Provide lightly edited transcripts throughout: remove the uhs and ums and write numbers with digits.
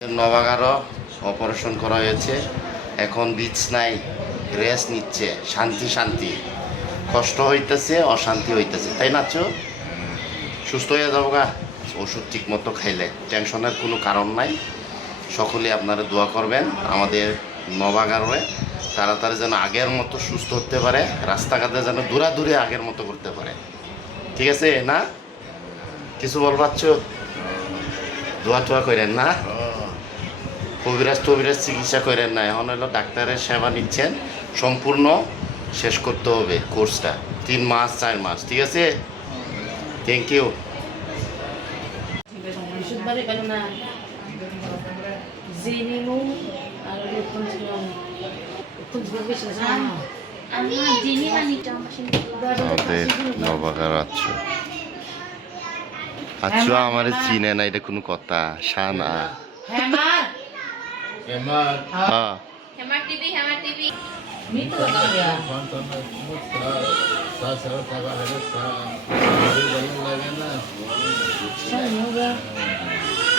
নবাগারও operation করা হয়েছে, এখন বিছনায় রেস্ট নিচ্ছে, শান্তি শান্তি। কষ্ট হইতেছে, অশান্তি হইতেছে, তাই না চো? সুস্থ হয়ে যাবো গা ওষুধ ঠিক মতো খাইলে, টেনশনের কোনো কারণ নাই। সকলে আপনারা দোয়া করবেন আমাদের নবাগারে তাড়াতাড়ি যেন আগের মতো সুস্থ হতে পারে, রাস্তাঘাটে যেন দূরে আগের মতো করতে পারে। ঠিক আছে না? কিছু বলবার চো? দোয়া টোয়া করেন না, কবিরাজ টবিরাজ চিকিৎসা করেন না, এখন হলো ডাক্তারের সেবা নিচ্ছেন, সম্পূর্ণ শেষ করতে হবে কোর্সটা, 3 মাস 4 মাস। ঠিক আছে, থ্যাংক ইউ। আমাদের নবাগার আচ্ছু আচ্ছু আমার চিনে না, এটা কোনো কথা? শানা হ্যাঁ Hemat TV, Hemat TV. Mito ka ya. Saan mo ba?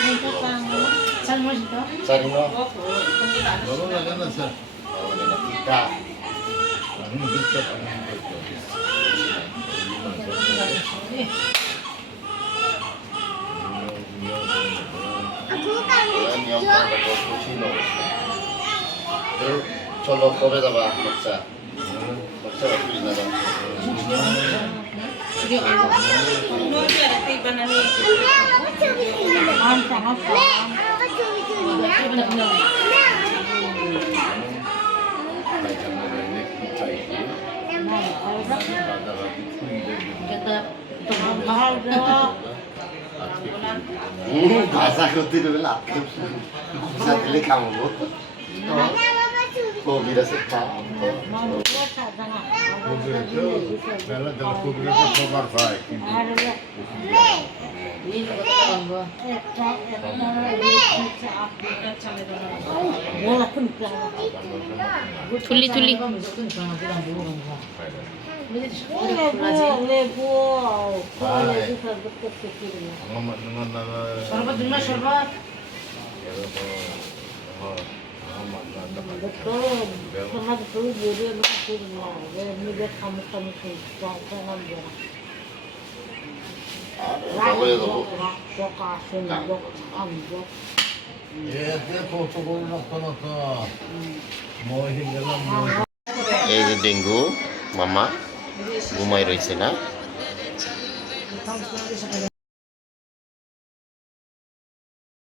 Mito ka nga. Saan mo dito? Sari mo? Kita. চলো কবে যাবা বাচ্চা? বাচ্চা অসুবিধা না যাবা? ভাষা করতে দেবে লাভ দিলে খামাবো। কবিরাজের Bella della coperta trovar fai, quindi Thuli thuli. এই যে ডেঙ্গু মামা ঘুমাই রয়েছে না?